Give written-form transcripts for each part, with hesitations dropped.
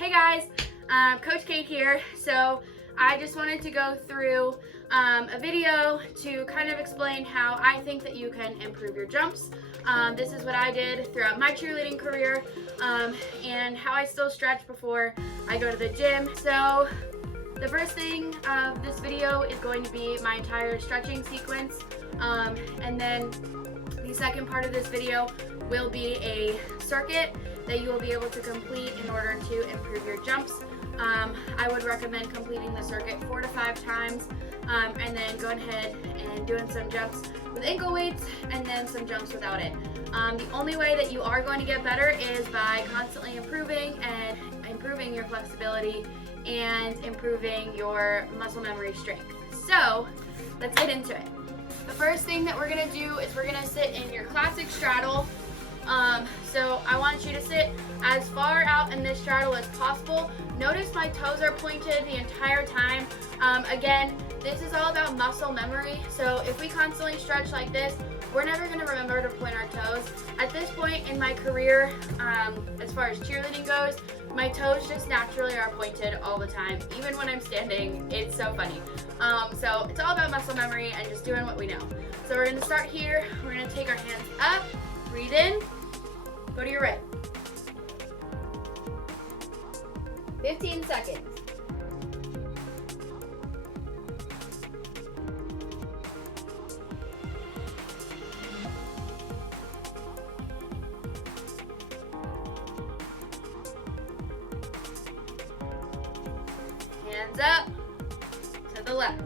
Hey guys, Coach Kate here. So I just wanted to go through a video to kind of explain how I think that you can improve your jumps. This is what I did throughout my cheerleading career and how I still stretch before I go to the gym. So the first thing of this video is going to be my entire stretching sequence, and then the second part of this video will be a circuit that you will be able to complete in order to improve your jumps. I would recommend completing the circuit 4 to 5 times and then going ahead and doing some jumps with ankle weights and then some jumps without it. The only way that you are going to get better is by constantly improving your flexibility and improving your muscle memory strength. So let's get into it. The first thing that we're going to do is we're going to sit in your classic straddle. So I want you to sit as far out in this straddle as possible. Notice my toes are pointed the entire time. Again, this is all about muscle memory. So if we constantly stretch like this, we're never going to remember to point our toes. At this point in my career, as far as cheerleading goes, my toes just naturally are pointed all the time. Even when I'm standing, it's so funny. So it's all about muscle memory and just doing what we know. So we're going to start here. We're going to take our hands up, breathe in, go to your right. 15 seconds. Hands up to the left.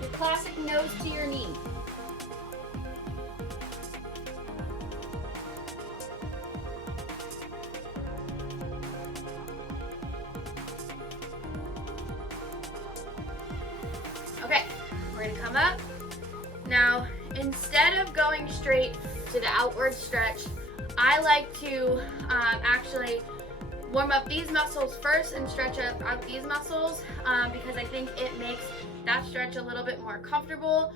Your classic nose to your knee. Okay, we're gonna come up. Now, instead of going straight to the outward stretch, I like to actually warm up these muscles first and stretch out these muscles because I think it makes that stretch a little bit more comfortable,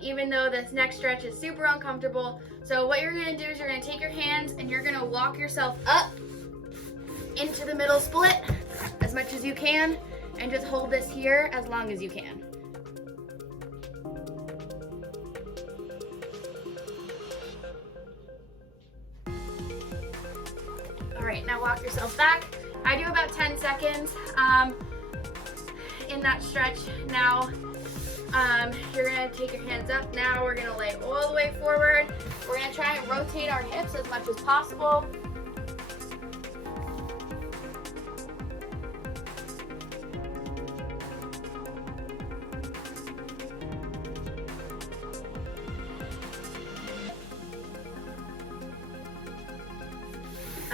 even though this next stretch is super uncomfortable. So what you're gonna do is you're gonna take your hands and you're gonna walk yourself up into the middle split as much as you can and just hold this here as long as you can. All right, now walk yourself back. I do about 10 seconds in that stretch. Now, you're gonna take your hands up. Now we're gonna lay all the way forward. We're gonna try and rotate our hips as much as possible.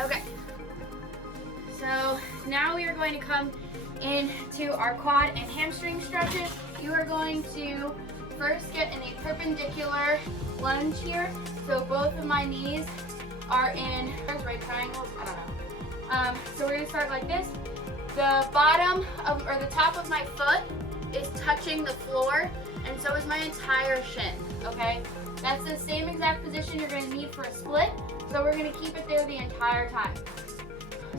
Okay. So now we are going to come into our quad and hamstring stretches. You are going to first get in a perpendicular lunge here. So both of my knees are in right triangles. I don't know. So we're going to start like this. The bottom of, or the top of my foot is touching the floor, and so is my entire shin. Okay? That's the same exact position you're going to need for a split. So we're going to keep it there the entire time.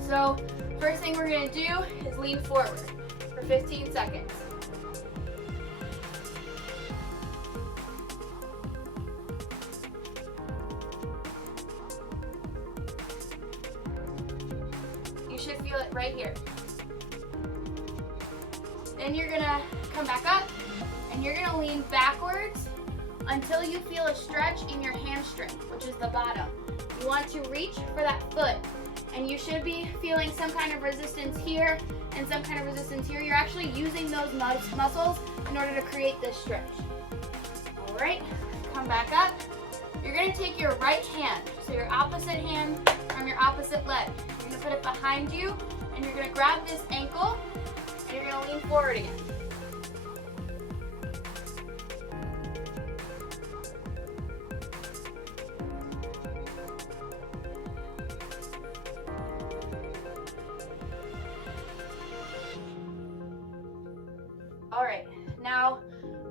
So first thing we're going to do is lean forward for 15 seconds. You should feel it right here. Then you're going to come back up and you're going to lean backwards until you feel a stretch in your hamstring, which is the bottom. You want to reach for that foot, and you should be feeling some kind of resistance here and some kind of resistance here. You're actually using those muscles in order to create this stretch. All right, come back up. You're gonna take your right hand, so your opposite hand from your opposite leg. You're gonna put it behind you, and you're gonna grab this ankle, and you're gonna lean forward again. All right, now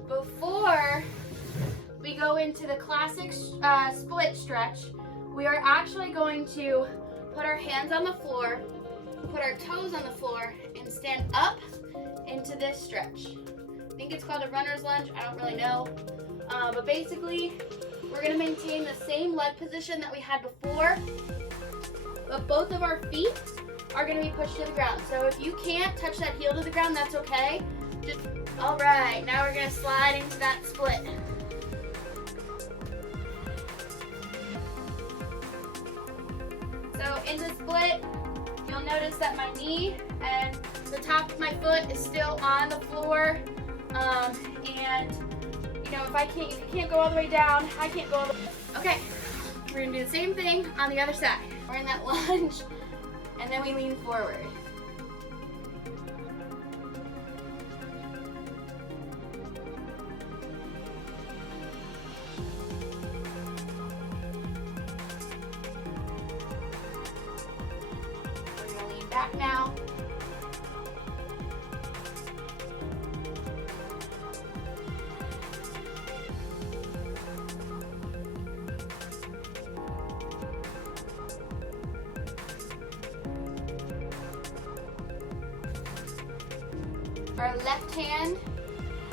before we go into the classic split stretch, we are actually going to put our hands on the floor, put our toes on the floor, and stand up into this stretch. I think it's called a runner's lunge. I don't really know. But basically, we're going to maintain the same leg position that we had before, but both of our feet are going to be pushed to the ground. So if you can't touch that heel to the ground, that's okay. All right, now we're going to slide into that split. So in the split, you'll notice that my knee and the top of my foot is still on the floor. And you know, if you can't go all the way down, I can't go all the way. Okay, we're gonna do the same thing on the other side. We're in that lunge, and then we lean forward. We're gonna lean back now. Our left hand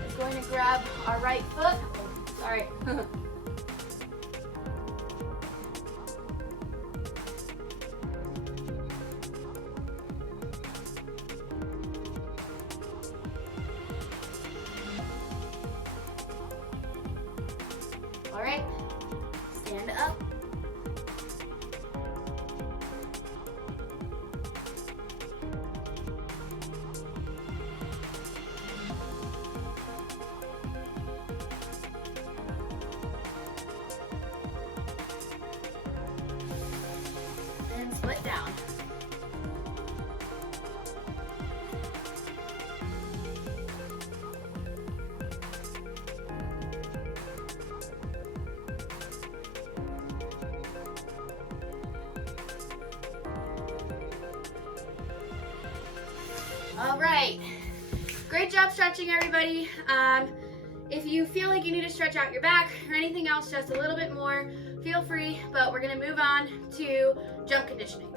is going to grab our right foot. Oh, sorry. All right, stand up. Split down. All right, great job stretching, everybody. If you feel like you need to stretch out your back or anything else just a little bit more, feel free, but we're gonna move on to jump conditioning.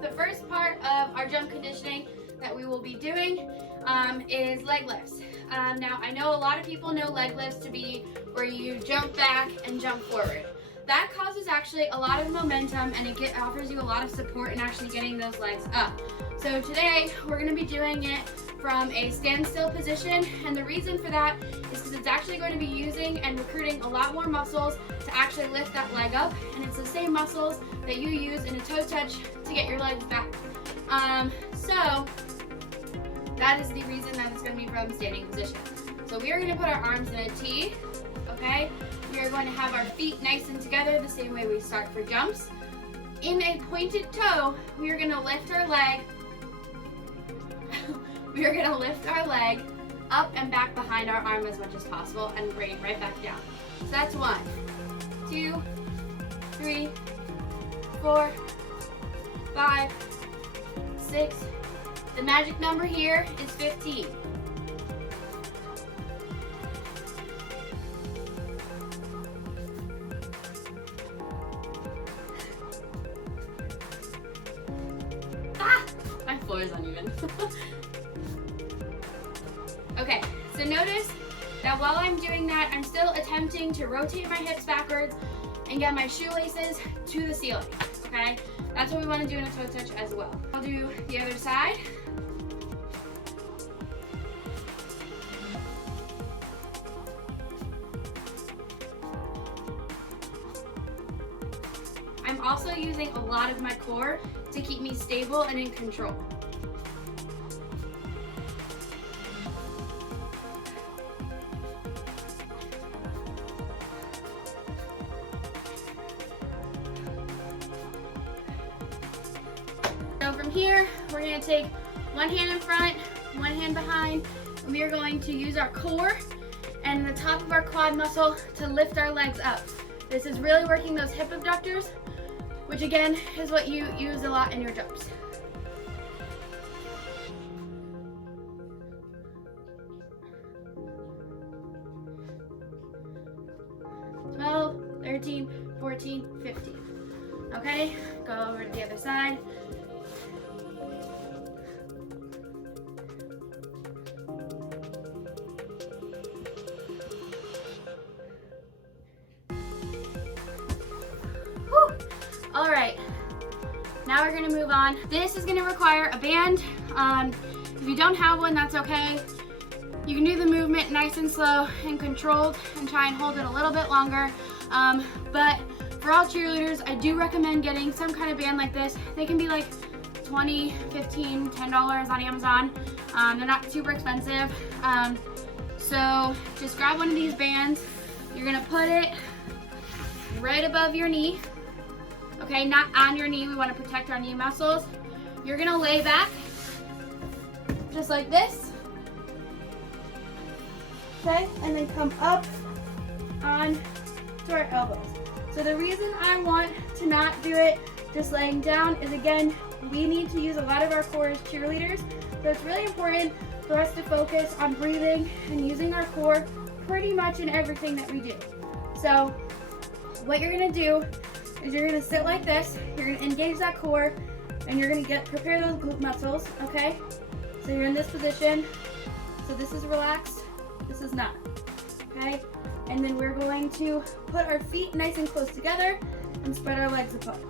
The first part of our jump conditioning that we will be doing is leg lifts. Now, I know a lot of people know leg lifts to be where you jump back and jump forward. That causes actually a lot of momentum, and it offers you a lot of support in actually getting those legs up. So today, we're gonna be doing it from a standstill position, and the reason for that is because it's actually going to be using and recruiting a lot more muscles to actually lift that leg up, and it's the same muscles that you use in a toe touch to get your legs back. So that is the reason that it's going to be from standing position. So we are going to put our arms in a T, okay? We are going to have our feet nice and together the same way we start for jumps. In a pointed toe, we are going to lift our leg. We are going to lift our leg up and back behind our arm as much as possible and bring it right back down. So that's 1, 2, 3, 4, 5, 6. The magic number here is 15. My floor is uneven. Okay, so notice that while I'm doing that, I'm still attempting to rotate my hips backwards and get my shoelaces to the ceiling, okay? That's what we want to do in a toe touch as well. I'll do the other side. I'm also using a lot of my core to keep me stable and in control. So from here, we're going to take one hand in front, one hand behind, and we are going to use our core and the top of our quad muscle to lift our legs up. This is really working those hip abductors, which again is what you use a lot in your jumps. 12, 13, 14, 15. Okay, go over to the other side. Whew. All right, now we're gonna move on. This is gonna require a band. If you don't have one, that's okay. You can do the movement nice and slow and controlled and try and hold it a little bit longer. But for all cheerleaders, I do recommend getting some kind of band like this. They can be like $20, $15, $10 on Amazon. They're not super expensive. So just grab one of these bands. You're gonna put it right above your knee. Okay, not on your knee. We wanna protect our knee muscles. You're gonna lay back, just like this. Okay, and then come up on to our elbows. So the reason I want to not do it just laying down is, again, we need to use a lot of our core as cheerleaders. So it's really important for us to focus on breathing and using our core pretty much in everything that we do. So what you're gonna do is you're gonna sit like this, you're gonna engage that core, and you're gonna prepare those glute muscles, okay? So you're in this position. So this is relaxed, this is not, okay? And then we're going to put our feet nice and close together and spread our legs apart.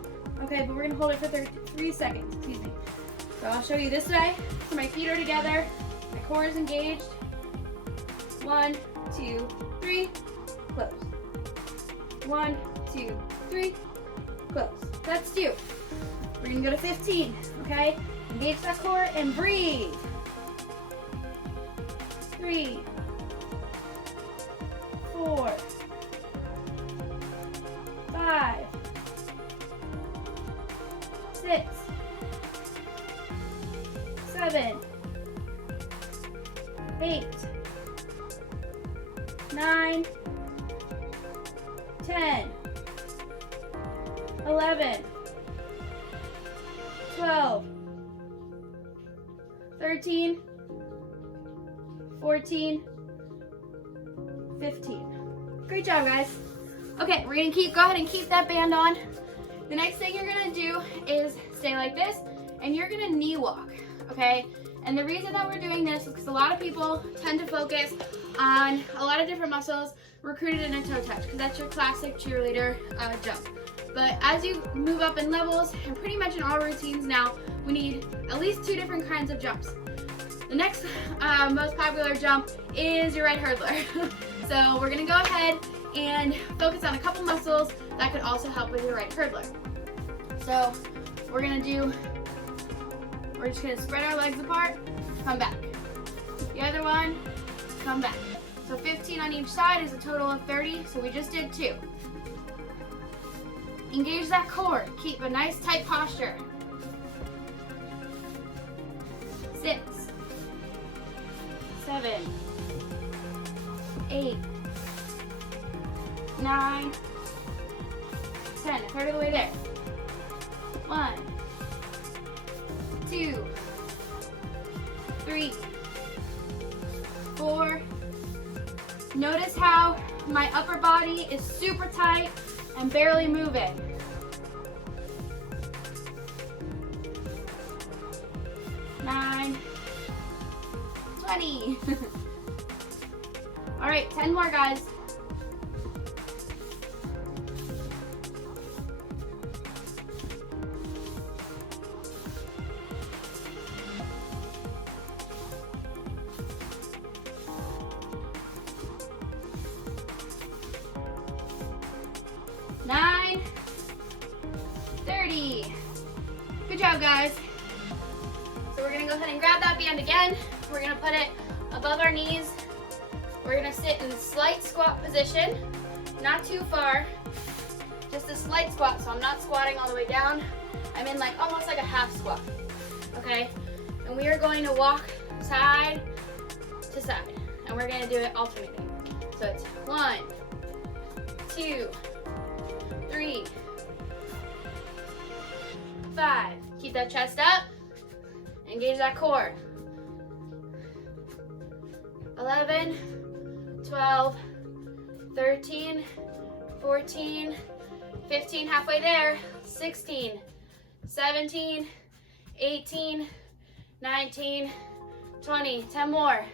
Okay, but we're gonna hold it for 3 seconds, excuse me. So I'll show you this way. So my feet are together, my core is engaged. 1, 2, 3, close. 1, 2, 3, close. That's 2. We're gonna go to 15, okay? Engage that core and breathe. 3, 4, 5, 6, 7, 8, 9, 10, 11, 12, 13, 14, 15. Great job, guys. Okay, we're gonna go ahead and keep that band on. The next thing you're gonna do is stay like this, and you're gonna knee walk, okay? And the reason that we're doing this is because a lot of people tend to focus on a lot of different muscles recruited in a toe touch, because that's your classic cheerleader jump. But as you move up in levels, and pretty much in all routines now, we need at least 2 different kinds of jumps. The next most popular jump is your right hurdler. So we're gonna go ahead and focus on a couple muscles that could also help with your right hurdler. So we're just gonna spread our legs apart, come back. The other one, come back. So 15 on each side is a total of 30, so we just did 2. Engage that core, keep a nice tight posture. 6, 7, 8, 9, 10, a third of the way there. 1, 2, 3, 4. Notice how my upper body is super tight and barely moving. 9, 20. All right, 10 more, guys. Nine, 30. Good job, guys. So we're gonna go ahead and grab that band again. We're gonna put it above our knees. We're gonna sit in a slight squat position, not too far, just a slight squat, so I'm not squatting all the way down. I'm in like almost like a half squat, okay? And we are going to walk side to side, and we're gonna do it alternating. So it's 1, 2, 3, 5. Keep that chest up. Engage that core. 11, 12, 13, 14, 15, halfway there. 16, 17, 18, 19, 20. 10 more.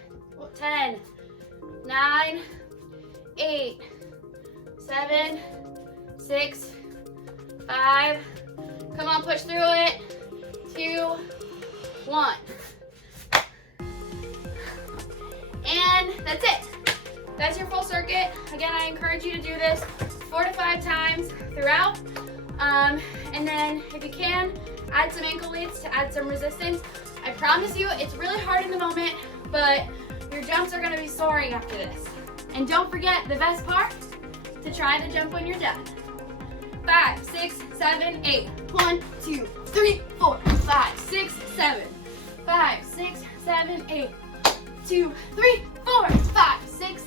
10, 9, 8, 7, 6, 5. Come on, push through it. 2, 1. And that's it. That's your full circuit. Again, I encourage you to do this 4 to 5 times throughout. And then if you can, add some ankle weights to add some resistance. I promise you, it's really hard in the moment, but your jumps are gonna be soaring after this. And don't forget the best part, to try the jump when you're done. 5, 6, 7, 8. 1, 2, 3, 4, 5, 6, 7. 5, 6, 7, 8. 2, 3, 4, 5, 6,